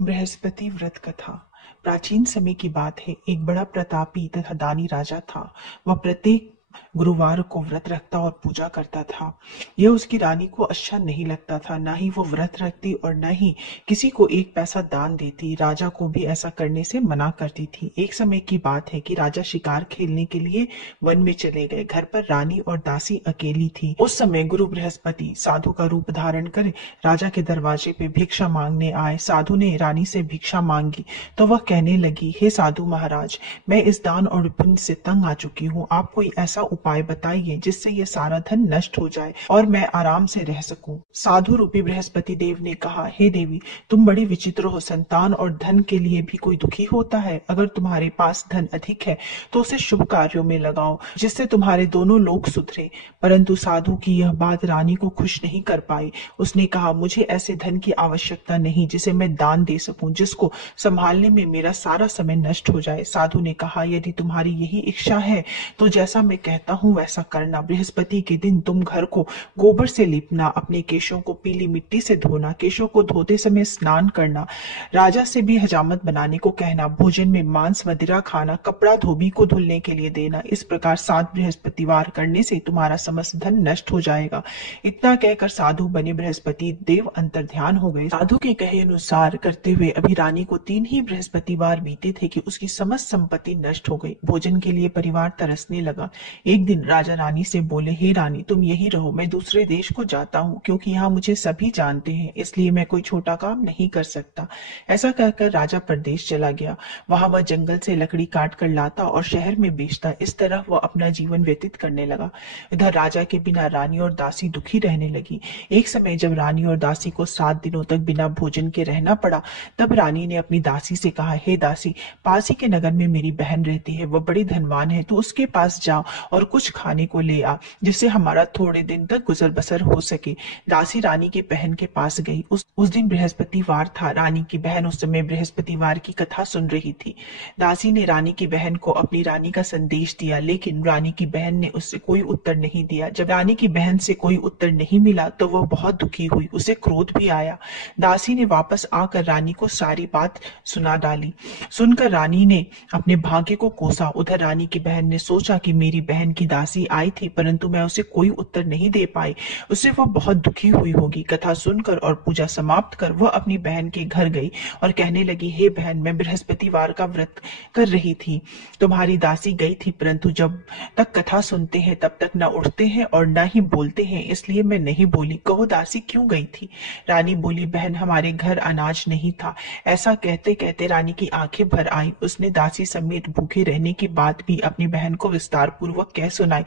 बृहस्पति व्रत कथा। प्राचीन समय की बात है। एक बड़ा प्रतापी तथा दानी राजा था। वह प्रत्येक गुरुवार को व्रत रखता और पूजा करता था। यह उसकी रानी को अच्छा नहीं लगता था। ना ही वो व्रत रखती और न ही किसी को एक पैसा दान देती। राजा को भी ऐसा करने से मना करती थी। एक समय की बात है कि राजा शिकार खेलने के लिए वन में चले गए। घर पर रानी और दासी अकेली थी। उस समय गुरु बृहस्पति साधु का रूप धारण कर राजा के दरवाजे पे भिक्षा मांगने आए। साधु ने रानी से भिक्षा मांगी तो वह कहने लगी, हे साधु महाराज, मैं इस दान और पुण्य से तंग आ चुकी हूँ। आप कोई ऐसा उपाय बताइए जिससे ये सारा धन नष्ट हो जाए और मैं आराम से रह सकूं। साधु रूपी बृहस्पति देव ने कहा, हे देवी, तुम बड़ी विचित्र हो। संतान और धन के लिए भी कोई दुखी होता है। अगर तुम्हारे पास धन अधिक है तो उसे शुभ कार्यों में लगाओ जिससे तुम्हारे दोनों लोग सुधरे। परंतु साधु की यह बात रानी को खुश नहीं कर पाई। उसने कहा, मुझे ऐसे धन की आवश्यकता नहीं जिसे मैं दान दे सकूं, जिसको संभालने में मेरा सारा समय नष्ट हो जाए। साधु ने कहा, यदि तुम्हारी यही इच्छा है तो जैसा मैं कहता हूँ वैसा करना। बृहस्पति के दिन तुम घर को गोबर से लीपना, अपने केशों को पीली मिट्टी से धोना, केशों को धोते समय स्नान करना, राजा से भी हजामत बनाने को कहना, भोजन में मांस मदिरा खाना, कपड़ा धोबी को धुलने के लिए देना। इस प्रकार 7 बृहस्पतिवार करने से तुम्हारा समस्त धन नष्ट हो जाएगा। इतना कहकर साधु बने बृहस्पति देव अंतर्ध्यान हो गए। साधु के कहे अनुसार करते हुए अभी रानी को 3 ही बृहस्पतिवार बीते थे कि उसकी समस्त संपत्ति नष्ट हो गई। भोजन के लिए परिवार तरसने लगा। एक दिन राजा रानी से बोले, हे रानी, तुम यही रहो, मैं दूसरे देश को जाता हूँ, क्योंकि यहाँ मुझे सभी जानते हैं, इसलिए मैं कोई छोटा काम नहीं कर सकता। ऐसा कहकर राजा परदेश चला गया। वहां वह जंगल से लकड़ी काट कर लाता और शहर में बेचता। इस तरह वह अपना जीवन व्यतीत करने लगा। इधर राजा के बिना रानी और दासी दुखी रहने लगी। एक समय जब रानी और दासी को 7 दिनों तक बिना भोजन के रहना पड़ा, तब रानी ने अपनी दासी से कहा, हे दासी, पास ही के नगर में मेरी बहन रहती है, वह बड़ी धनवान है, तू उसके पास जा और कुछ खाने को ले आ, जिससे हमारा थोड़े दिन तक गुजर बसर हो सके। दासी रानी की बहन के पास गई। उस दिन बृहस्पतिवार था। रानी की बहन उस समय बृहस्पतिवार की कथा सुन रही थी। दासी ने रानी की बहन को अपनी रानी का संदेश दिया, लेकिन रानी की बहन ने उससे कोई उत्तर नहीं दिया। जब रानी की बहन से कोई उत्तर नहीं मिला तो वह बहुत दुखी हुई। उसे क्रोध भी आया। दासी ने वापस आकर रानी को सारी बात सुना डाली। सुनकर रानी ने अपने भाग्य को कोसा। उधर रानी की बहन ने सोचा कि मेरी बहन की दासी आई थी, परंतु मैं उसे कोई उत्तर नहीं दे पाई, उससे वह बहुत दुखी हुई होगी। कथा सुनकर और पूजा समाप्त कर वह अपनी बहन के घर गई और कहने लगी, हे बहन, मैं बृहस्पतिवार का व्रत कर रही थी। तुम्हारी दासी गई थी, परंतु जब तक कथा सुनते हैं तब तक न उठते हैं और न ही बोलते हैं, इसलिए मैं नहीं बोली। कहो दासी क्यों गई थी? रानी बोली, बहन, हमारे घर अनाज नहीं था। ऐसा कहते कहते रानी की आंखें भर आई। उसने दासी समेत भूखे रहने की बात भी अपनी बहन को विस्तार पूर्वक कह सुनाई।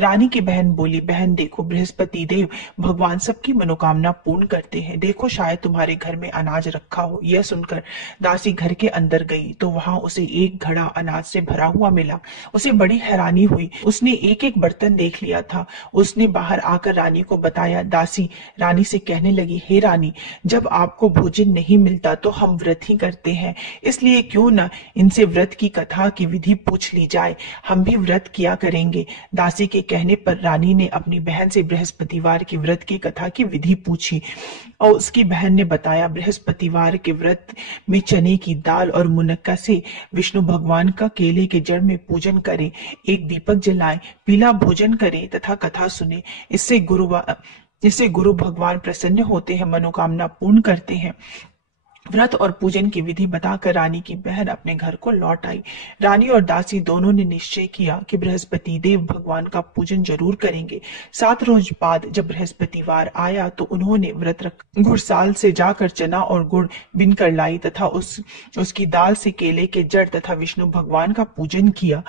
रानी की बहन बोली, बहन देखो, बृहस्पति देव भगवान सबकी मनोकामना पूर्ण करते हैं। देखो, शायद तुम्हारे घर में अनाज रखा हो। यह सुनकर दासी घर के अंदर गई तो वहां उसे एक घड़ा अनाज से भरा हुआ मिला। उसे बड़ी हैरानी हुई। उसने एक एक बर्तन देख लिया था। उसने बाहर आकर रानी को बताया। दासी रानी से कहने लगी, हे रानी, जब आपको भोजन नहीं मिलता तो हम व्रत ही करते हैं, इसलिए क्यों न इनसे व्रत की कथा की विधि पूछ ली जाए, हम भी व्रत किया करेंगे। दासी के कहने पर रानी ने अपनी बहन से बृहस्पतिवार की व्रत की कथा की विधि पूछी और उसकी बहन ने बताया, बृहस्पतिवार के व्रत में चने की दाल और मुनक्का से विष्णु भगवान का केले के जड़ में पूजन करें, एक दीपक जलाएं, पीला भोजन करें तथा कथा सुने। इससे गुरु भगवान प्रसन्न होते हैं, मनोकामना पूर्ण करते हैं। व्रत और पूजन की विधि बताकर रानी की बहन अपने घर को लौट आई। रानी और दासी दोनों ने निश्चय किया कि बृहस्पति देव भगवान का पूजन जरूर करेंगे। 7 रोज बाद जब बृहस्पतिवार आया तो उन्होंने व्रत रख घुड़साल से जाकर चना और गुड़ बिन कर लाई तथा उसकी दाल से केले के जड़ तथा विष्णु भगवान का पूजन किया।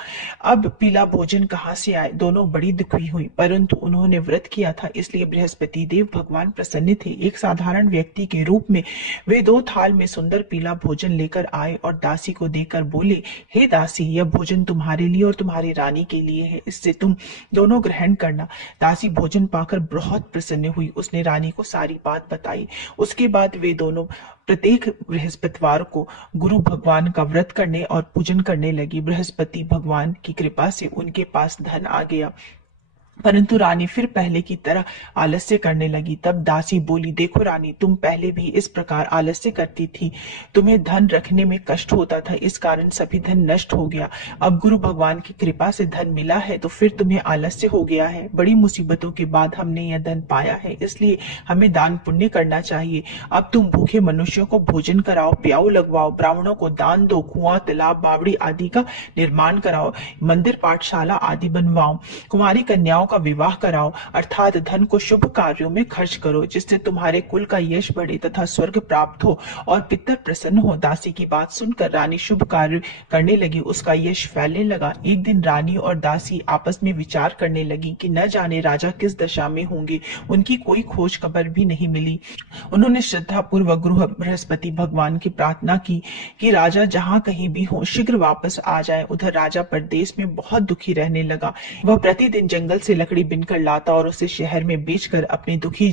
अब पीला भोजन कहाँ से आए? दोनों बड़ी दुखी हुई, परंतु उन्होंने व्रत किया था, इसलिए बृहस्पति देव भगवान प्रसन्न थे। एक साधारण व्यक्ति के रूप में वे 2 थाल में सुंदर पीला भोजन लेकर आए और दासी को देकर बोले, हे दासी, यह भोजन तुम्हारे लिए और तुम्हारी रानी के लिए है, इससे तुम दोनों ग्रहण करना। दासी भोजन पाकर बहुत प्रसन्न हुई। उसने रानी को सारी बात बताई। उसके बाद वे दोनों प्रत्येक बृहस्पतिवार को गुरु भगवान का व्रत करने और पूजन करने लगी। बृहस्पति भगवान की कृपा से उनके पास धन आ गया। परंतु रानी फिर पहले की तरह आलस्य करने लगी। तब दासी बोली, देखो रानी, तुम पहले भी इस प्रकार आलस्य करती थी। तुम्हें धन रखने में कष्ट होता था, इस कारण सभी धन नष्ट हो गया। अब गुरु भगवान की कृपा से धन मिला है तो फिर तुम्हें आलस्य हो गया है। बड़ी मुसीबतों के बाद हमने यह धन पाया है, इसलिए हमें दान पुण्य करना चाहिए। अब तुम भूखे मनुष्यों को भोजन कराओ, प्याऊ लगवाओ, ब्राह्मणों को दान दो, कुआं, तालाब, बावड़ी आदि का निर्माण कराओ, मंदिर, पाठशाला आदि बनवाओ, कुमारी कन्याओं का विवाह कराओ, अर्थात धन को शुभ कार्यों में खर्च करो, जिससे तुम्हारे कुल का यश बढ़े तथा स्वर्ग प्राप्त हो और पितर प्रसन्न हो। दासी की बात सुनकर रानी शुभ कार्य करने लगी, उसका यश फैलने लगा। एक दिन रानी और दासी आपस में विचार करने लगी कि न जाने राजा किस दशा में होंगे, उनकी कोई खोज खबर भी नहीं मिली। उन्होंने श्रद्धा पूर्वक गुरु बृहस्पति भगवान की प्रार्थना की कि राजा जहां कहीं भी हो शीघ्र वापस आ जाए। उधर राजा परदेश में बहुत दुखी रहने लगा। वह प्रतिदिन जंगल से लकड़ी बिनकर लाता और उसे शहर में बेचकर अपने दुखी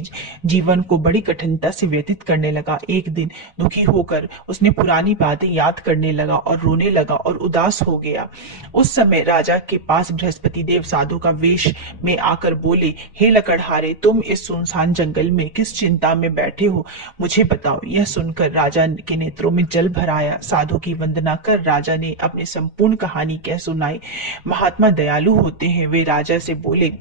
जीवन को बड़ी कठिनता से व्यतीत करने लगा। एक दिन दुखी होकर उसने पुरानी बातें याद करने लगा और रोने लगा और उदास हो गया। उस समय राजा के पास बृहस्पति देव साधु का वेश में आकर बोले, हे लकड़हारे, तुम इस सुनसान जंगल में किस चिंता में बैठे हो, मुझे बताओ। यह सुनकर राजा के नेत्रों में जल भर आया। साधु की वंदना कर राजा ने अपनी संपूर्ण कहानी कह सुनाई। महात्मा दयालु होते हैं। वे राजा से बोले,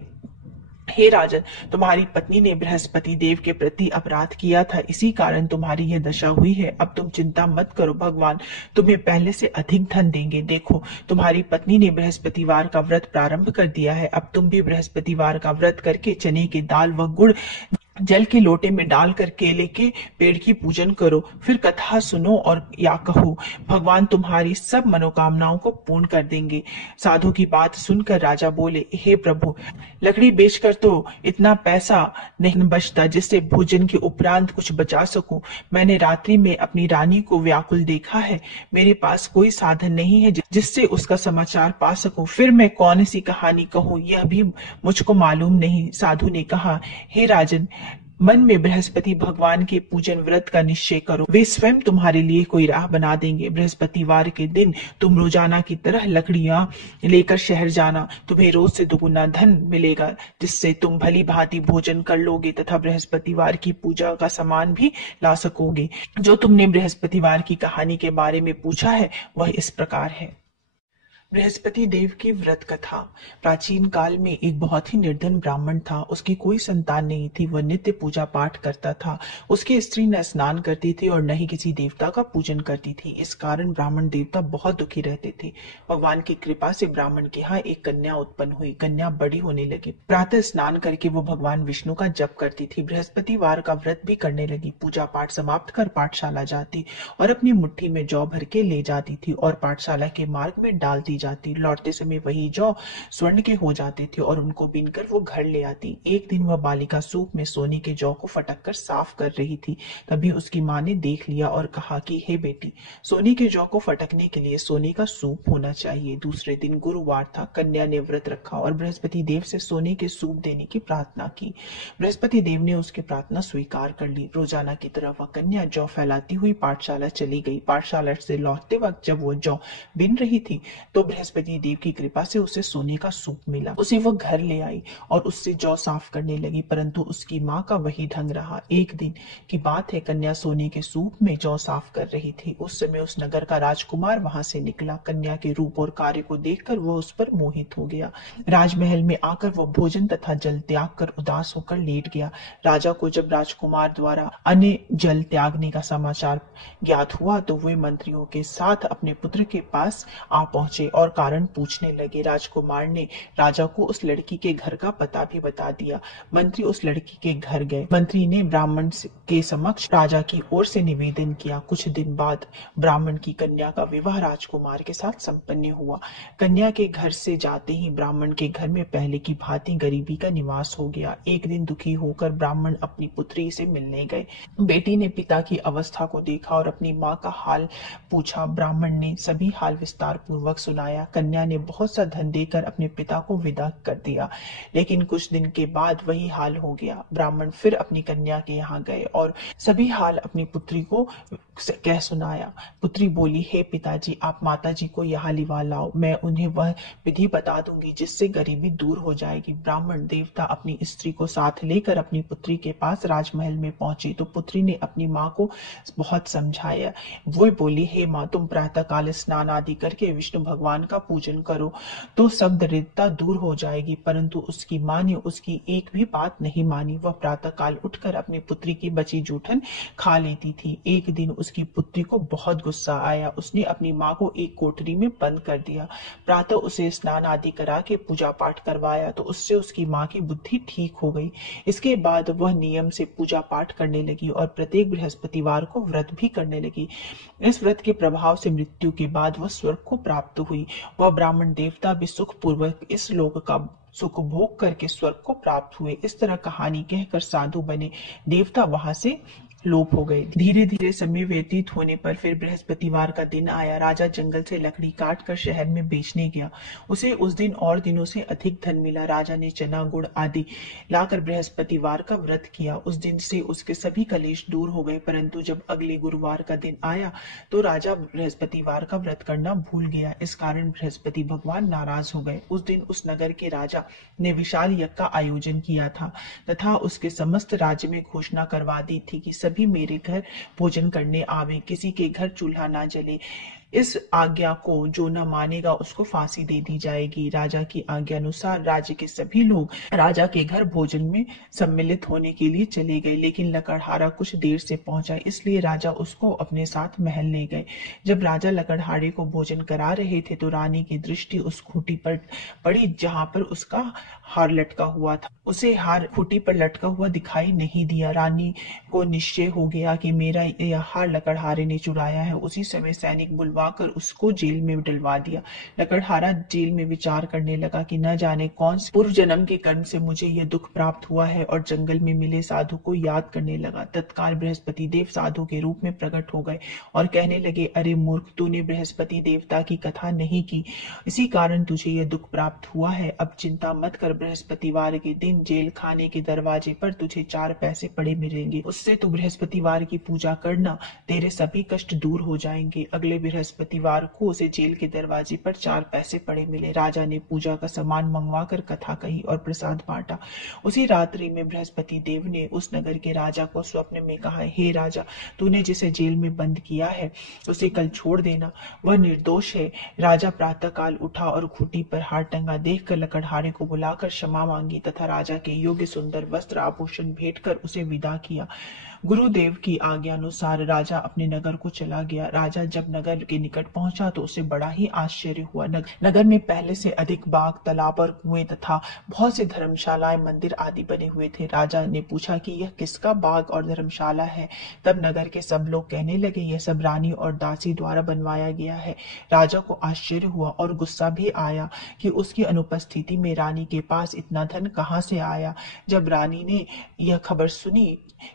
हे राजन, तुम्हारी पत्नी ने बृहस्पति देव के प्रति अपराध किया था, इसी कारण तुम्हारी यह दशा हुई है। अब तुम चिंता मत करो, भगवान तुम्हें पहले से अधिक धन देंगे। देखो, तुम्हारी पत्नी ने बृहस्पतिवार का व्रत प्रारंभ कर दिया है। अब तुम भी बृहस्पतिवार का व्रत करके चने की दाल व गुड़ जल के लोटे में डालकर केले के पेड़ की पूजन करो, फिर कथा सुनो और या कहो, भगवान तुम्हारी सब मनोकामनाओं को पूर्ण कर देंगे। साधु की बात सुनकर राजा बोले, हे प्रभु, लकड़ी बेचकर तो इतना पैसा नहीं बचता जिससे भोजन के उपरांत कुछ बचा सकूं। मैंने रात्रि में अपनी रानी को व्याकुल देखा है। मेरे पास कोई साधन नहीं है जिससे उसका समाचार पा सकूं। फिर मैं कौन सी कहानी कहूं, यह भी मुझको मालूम नहीं। साधु ने कहा, हे राजन, मन में बृहस्पति भगवान के पूजन व्रत का निश्चय करो, वे स्वयं तुम्हारे लिए कोई राह बना देंगे। बृहस्पतिवार के दिन तुम रोजाना की तरह लकड़ियां लेकर शहर जाना, तुम्हें रोज से दुगुना धन मिलेगा, जिससे तुम भली भांति भोजन कर लोगे तथा बृहस्पतिवार की पूजा का सामान भी ला सकोगे। जो तुमने बृहस्पतिवार की कहानी के बारे में पूछा है वह इस प्रकार है। बृहस्पति देव की व्रत कथा। प्राचीन काल में एक बहुत ही निर्धन ब्राह्मण था। उसकी कोई संतान नहीं थी। वह नित्य पूजा पाठ करता था। उसकी स्त्री न स्नान करती थी और न ही किसी देवता का पूजन करती थी। इस कारण ब्राह्मण देवता बहुत दुखी रहते थे। भगवान की कृपा से ब्राह्मण के यहाँ एक कन्या उत्पन्न हुई। कन्या बड़ी होने लगी। प्रातः स्नान करके वो भगवान विष्णु का जप करती थी। बृहस्पतिवार का व्रत भी करने लगी। पूजा पाठ समाप्त कर पाठशाला जाती और अपनी मुट्ठी में जौ भर के ले जाती थी और पाठशाला के मार्ग में डालती जाती। लौटते समय वही जौ स्वर्ण के हो जाते थे और उनको बीनकर वो घर ले आती। एक दिन वह बालिका सूप में सोने के जौ को फटक कर साफ कर रही थी। तभी उसकी माँ ने देख लिया और कहा कि हे बेटी, सोने के जौ को फटकने के लिए सोने का सूप होना चाहिए। दूसरे दिन गुरुवार था। कन्या ने व्रत रखा और बृहस्पति देव से सोने के सूप देने की प्रार्थना की। बृहस्पति देव ने उसकी प्रार्थना स्वीकार कर ली। रोजाना की तरह वह कन्या जौ फैलाती हुई पाठशाला चली गई। पाठशाला से लौटते वक्त जब वो जौ बिन रही थी तो बृहस्पति देव की कृपा से उसे सोने का सूप मिला। उसे वह घर ले आई और उससे जौ साफ करने लगी, परंतु उसकी माँ का वही ढंग रहा। एक दिन की बात है, कन्या सोने के सूप में जौ साफ कर रही थी। उस समय उस नगर का राजकुमार वहां से निकला। कन्या के रूप और कार्य को देखकर वह उस पर मोहित हो गया। राजमहल में आकर वह भोजन तथा जल त्याग कर उदास होकर लेट गया। राजा को जब राजकुमार द्वारा अन्य जल त्यागने का समाचार ज्ञात हुआ तो वे मंत्रियों के साथ अपने पुत्र के पास आ पहुंचे और कारण पूछने लगे। राजकुमार ने राजा को उस लड़की के घर का पता भी बता दिया। मंत्री उस लड़की के घर गए। मंत्री ने ब्राह्मण के समक्ष राजा की ओर से निवेदन किया। कुछ दिन बाद ब्राह्मण की कन्या का विवाह राजकुमार के साथ संपन्न हुआ। कन्या के घर से जाते ही ब्राह्मण के घर में पहले की भांति गरीबी का निवास हो गया। एक दिन दुखी होकर ब्राह्मण अपनी पुत्री से मिलने गए। बेटी ने पिता की अवस्था को देखा और अपनी माँ का हाल पूछा। ब्राह्मण ने सभी हाल विस्तार पूर्वक सुनाया। कन्या ने बहुत सा धन देकर अपने पिता को विदा कर दिया, लेकिन कुछ दिन के बाद वही हाल हो गया। ब्राह्मण फिर अपनी कन्या के यहाँ गए और सभी हाल अपनी पुत्री को कह सुनाया। पुत्री बोली, हे पिताजी, आप माताजी को यहाँ लिवा लाओ, मैं उन्हें वह विधि बता दूंगी जिससे गरीबी दूर हो जाएगी। ब्राह्मण देवता अपनी स्त्री को साथ लेकर अपनी पुत्री के पास राजमहल में पहुंची तो पुत्री ने अपनी माँ को बहुत समझाया। वो बोली, हे माँ, तुम प्रातः काल स्नान आदि करके विष्णु भगवान का पूजन करो तो सब दरिद्रता दूर हो जाएगी। परंतु उसकी माँ ने उसकी एक भी बात नहीं मानी। वह प्रातः काल उठकर अपनी पुत्री की बची जूठन खा लेती थी। एक दिन उसकी पुत्री को बहुत गुस्सा आया। उसने अपनी माँ को एक कोठरी में बंद कर दिया। प्रातः उसे स्नान आदि करा के पूजा पाठ करवाया तो उससे उसकी माँ की बुद्धि ठीक हो गई। इसके बाद वह नियम से पूजा पाठ करने लगी और प्रत्येक बृहस्पतिवार को व्रत भी करने लगी। इस व्रत के प्रभाव से मृत्यु के बाद वह स्वर्ग को प्राप्त हुई। वह ब्राह्मण देवता भी सुख पूर्वक इस लोक का सुख भोग करके स्वर्ग को प्राप्त हुए। इस तरह कहानी कहकर साधु बने देवता वहां से लोप हो गए। धीरे धीरे समय व्यतीत होने पर फिर बृहस्पतिवार का दिन आया। राजा जंगल से लकड़ी काट कर शहर में बेचने गया। उसे उस दिन और दिनों से अधिक धन मिला। राजा ने चना गुड़ आदि लाकर बृहस्पतिवार का व्रत किया। उस दिन से उसके सभी कलेश दूर हो गए। परंतु जब अगले गुरुवार का दिन आया तो राजा बृहस्पतिवार का व्रत करना भूल गया। इस कारण बृहस्पति भगवान नाराज हो गए। उस दिन उस नगर के राजा ने विशाल यज्ञ का आयोजन किया था तथा उसके समस्त राज्य में घोषणा करवा दी थी कि भी मेरे घर भोजन करने आवे, किसी के घर चूल्हा ना जले। इस आज्ञा को जो न मानेगा उसको फांसी दे दी जाएगी। राजा की आज्ञा अनुसार राज्य के सभी लोग राजा के घर भोजन में सम्मिलित होने के लिए चले गए, लेकिन लकड़हारा कुछ देर से पहुंचा, इसलिए राजा उसको अपने साथ महल ले गए। जब राजा लकड़हारे को भोजन करा रहे थे तो रानी की दृष्टि उस खूंटी पर पड़ी जहां पर उसका हार लटका हुआ था। उसे हार खूंटी पर लटका हुआ दिखाई नहीं दिया। रानी को निश्चय हो गया कि मेरा यह हार लकड़हारे ने चुराया है। उसी समय सैनिक बुलवाकर उसको जेल में डलवा दिया। लकड़हारा जेल में विचार करने लगा कि न जाने कौन से पूर्व जन्म के कर्म से मुझे यह दुख प्राप्त हुआ है और जंगल में मिले साधु को याद करने लगा। तत्काल बृहस्पति देव साधु के रूप में प्रकट हो गए और कहने लगे, अरे मूर्ख, तूने बृहस्पति देवता की कथा नहीं की, इसी कारण तुझे यह दुख प्राप्त हुआ है। अब चिंता मत कर, बृहस्पतिवार के दिन जेल खाने के दरवाजे पर तुझे 4 पैसे पड़े मिलेंगे। उससे तू बृहस्पतिवार की पूजा करना, तेरे सभी कष्ट दूर हो जाएंगे। अगले बृहस्पतिवार को उसे जेल के दरवाजे पर 4 पैसे पड़े मिले। राजा ने पूजा का सामान मंगवा कर कथा कही और प्रसाद बांटा। उसी रात्रि में बृहस्पति देव ने उस नगर के राजा को स्वप्न में कहा, हे राजा, तूने जिसे जेल में बंद किया है उसे कल छोड़ देना, वह निर्दोष है। राजा प्रातः काल उठा और खूंटी पर हार टंगा देखकर लकड़हारे को बुलाकर क्षमा मांगी तथा राजा के योग्य सुंदर वस्त्र आभूषण भेंट कर उसे विदा किया। गुरुदेव की आज्ञा अनुसार राजा अपने नगर को चला गया। राजा जब नगर के निकट पहुंचा तो उसे बड़ा ही आश्चर्य हुआ। नगर में पहले से अधिक बाग, तालाब और कुएं तथा बहुत सी धर्मशालाएं, मंदिर आदि बने हुए थे। राजा ने पूछा कि यह किसका बाग और धर्मशाला है। तब नगर के सब लोग कहने लगे, यह सब रानी और दासी द्वारा बनवाया गया है। राजा को आश्चर्य हुआ और गुस्सा भी आया कि उसकी अनुपस्थिति में रानी के पास इतना धन कहां से आया। जब रानी ने यह खबर सुनी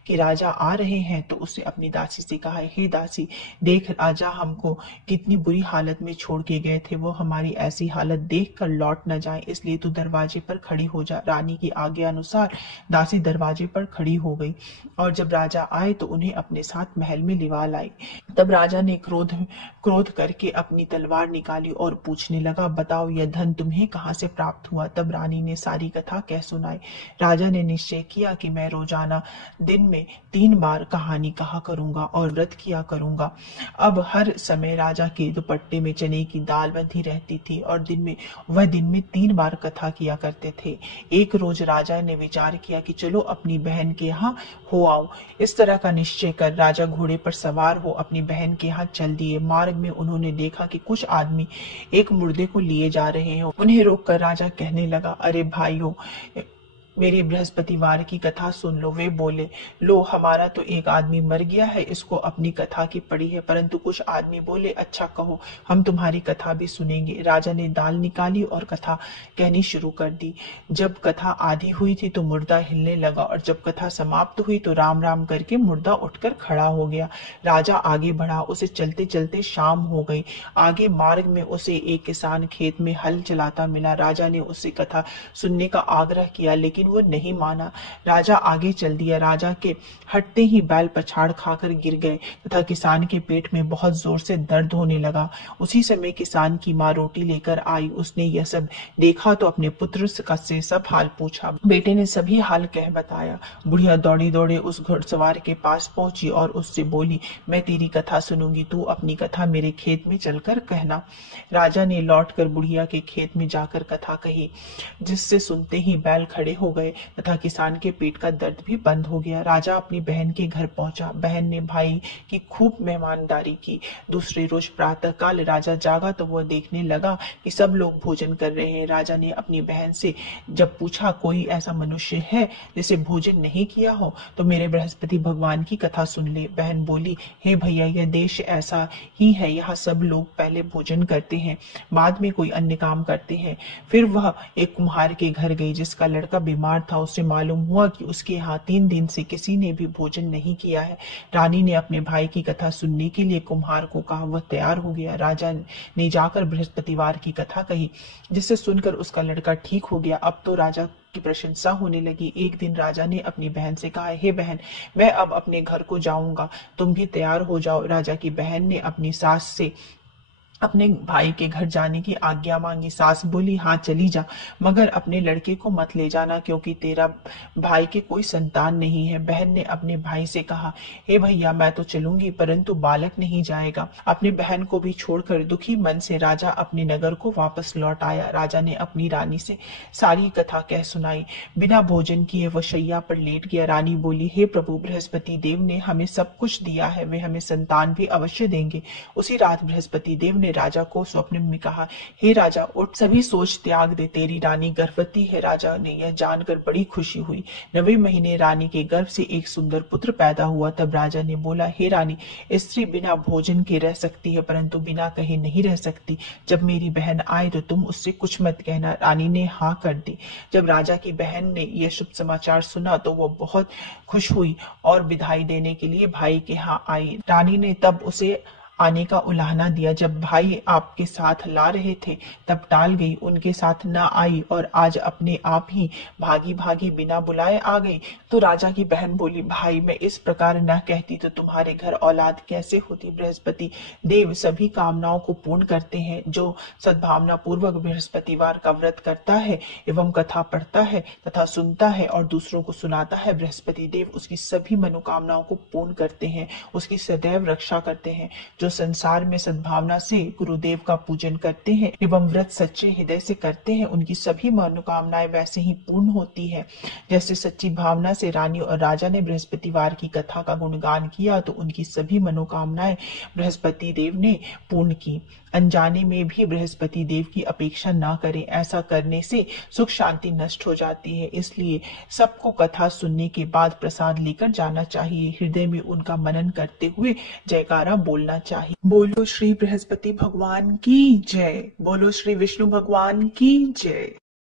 कि राजा आ रहे हैं तो उसने अपनी दासी से कहा, हे दासी, देख राजा हमको कितनी बुरी हालत में छोड़ के गए थे, वो हमारी ऐसी हालत देखकर लौट न जाए, इसलिए तू दरवाजे पर खड़ी हो जा। रानी की आज्ञा अनुसार दासी दरवाजे पर खड़ी हो गई और जब राजा आए तो उन्हें अपने साथ महल में लिवा लाई। तब राजा ने क्रोध करके अपनी तलवार निकाली और पूछने लगा, बताओ यह धन तुम्हें कहां से प्राप्त हुआ। तब रानी ने सारी कथा कह सुनाई। राजा ने निश्चय किया कि मैं रोजाना दिन में 3 बार कहानी कहा करूंगा और व्रत किया करूंगा। अब हर समय राजा के दुपट्टे में चने की दाल बंधी रहती थी और दिन में 3 बार कथा किया करते थे। एक रोज राजा ने विचार किया कि चलो अपनी बहन के यहाँ हो आओ। इस तरह का निश्चय कर राजा घोड़े पर सवार हो अपनी बहन के यहाँ चल दिए। मार्ग में उन्होंने देखा कि कुछ आदमी एक मुर्दे को लिए जा रहे हैं। उन्हें रोककर राजा कहने लगा, अरे भाइयों, मेरी बृहस्पतिवार की कथा सुन लो। वे बोले, लो, हमारा तो एक आदमी मर गया है, इसको अपनी कथा की पड़ी है। परंतु कुछ आदमी बोले, अच्छा कहो, हम तुम्हारी कथा भी सुनेंगे। राजा ने दाल निकाली और कथा कहनी शुरू कर दी। जब कथा आधी हुई थी तो मुर्दा हिलने लगा और जब कथा समाप्त हुई तो राम राम करके मुर्दा उठकर खड़ा हो गया। राजा आगे बढ़ा। उसे चलते चलते शाम हो गई। आगे मार्ग में उसे एक किसान खेत में हल चलाता मिला। राजा ने उससे कथा सुनने का आग्रह किया, लेकिन वो नहीं माना। राजा आगे चल दिया। राजा के हटते ही बैल पछाड़ खाकर गिर गए तथा किसान के पेट में बहुत जोर से दर्द होने लगा। उसी समय किसान की माँ रोटी लेकर आई। उसने यह सब देखा तो अपने पुत्र से सब हाल पूछा। बेटे ने सभी हाल कह बताया। बुढ़िया दौड़ी दौड़े उस घुड़सवार के पास पहुंची और उससे बोली, मैं तेरी कथा सुनूंगी, तू अपनी कथा मेरे खेत में चलकर कहना। राजा ने लौटकर बुढ़िया के खेत में जाकर कथा कही, जिससे सुनते ही बैल खड़े हो गए तथा किसान के पेट का दर्द भी बंद हो गया। राजा अपनी बहन के घर पहुंचा। बहन ने भाई की खूब मेहमानदारी की। दूसरे रोज प्रातःकाल राजा जागा तो वह देखने लगा कि सब लोग भोजन कर रहे हैं। राजा ने अपनी बहन से जब पूछा, कोई ऐसा मनुष्य है जिसे भोजन नहीं किया हो तो मेरे बृहस्पति भगवान की कथा सुन ले। बहन बोली, हे भैया, यह देश ऐसा ही है, यहाँ सब लोग पहले भोजन करते हैं, बाद में कोई अन्य काम करते हैं। फिर वह एक कुम्हार के घर गई जिसका लड़का बीमार था। उससे मालूम हुआ कि उसके यहाँ 3 दिन से किसी ने भी भोजन नहीं किया है। रानी ने अपने भाई की कथा सुनने के लिए कुम्हार को कहा। वह तैयार हो गया। राजा ने जाकर बृहस्पतिवार की कथा कही, जिससे सुनकर उसका लड़का ठीक हो गया। अब तो राजा की प्रशंसा होने लगी। एक दिन राजा ने अपनी बहन से कहा, हे बहन, मैं अब अपने घर को जाऊंगा, तुम भी तैयार हो जाओ। राजा की बहन ने अपनी सास से अपने भाई के घर जाने की आज्ञा मांगी। सास बोली, हाँ चली जा, मगर अपने लड़के को मत ले जाना, क्योंकि तेरा भाई के कोई संतान नहीं है। बहन ने अपने भाई से कहा, हे भैया, मैं तो चलूंगी, परंतु बालक नहीं जाएगा। अपनी बहन को भी छोड़कर दुखी मन से राजा अपने नगर को वापस लौट आया। राजा ने अपनी रानी से सारी कथा कह सुनाई। बिना भोजन किए वह शैया पर लेट गया। रानी बोली, हे प्रभु, बृहस्पति देव ने हमें सब कुछ दिया है, वे हमें संतान भी अवश्य देंगे। उसी रात बृहस्पति देव ने राजा को स्वप्न में कहा, हे राजा, उठ, सभी सोच त्याग दे, तेरी रानी गर्भवती है। राजा ने यह जानकर बड़ी खुशी हुई। 9वें महीने रानी के गर्भ से एक सुंदर पुत्र पैदा हुआ। तब राजा ने बोला, हे रानी, स्त्री बिना भोजन के रह सकती है, परंतु बिना कहे नहीं रह सकती। जब मेरी बहन आए तो तुम उससे कुछ मत कहना। रानी ने हाँ कर दी। जब राजा की बहन ने यह शुभ समाचार सुना तो वो बहुत खुश हुई और विदाई देने के लिए भाई के यहाँ आई। रानी ने तब उसे आने का उलाहना दिया। जब भाई आपके साथ ला रहे थे तब टाल गई, उनके साथ न आई और आज अपने आप ही भागी भागी बिना बुलाए आ गई। तो राजा की बहन बोली, भाई, मैं इस प्रकार न कहती तो तुम्हारे घर औलाद कैसे होती। बृहस्पति देव सभी कामनाओं को पूर्ण करते हैं। जो सद्भावना पूर्वक बृहस्पतिवार का व्रत करता है एवं कथा पढ़ता है तथा सुनता है और दूसरों को सुनाता है, बृहस्पति देव उसकी सभी मनोकामनाओं को पूर्ण करते हैं, उसकी सदैव रक्षा करते हैं। जो संसार में सद्भावना से गुरुदेव का पूजन करते हैं एवं व्रत सच्चे हृदय से करते हैं, उनकी सभी मनोकामनाएं वैसे ही पूर्ण होती है। जैसे सच्ची भावना से रानी और राजा ने बृहस्पतिवार की कथा का गुणगान किया तो उनकी सभी मनोकामनाएं बृहस्पति देव ने पूर्ण की। अनजाने में भी बृहस्पति देव की अपेक्षा ना करें, ऐसा करने से सुख शांति नष्ट हो जाती है। इसलिए सबको कथा सुनने के बाद प्रसाद लेकर जाना चाहिए। हृदय में उनका मनन करते हुए जयकारा बोलना चाहिए। बोलो श्री बृहस्पति भगवान की जय। बोलो श्री विष्णु भगवान की जय।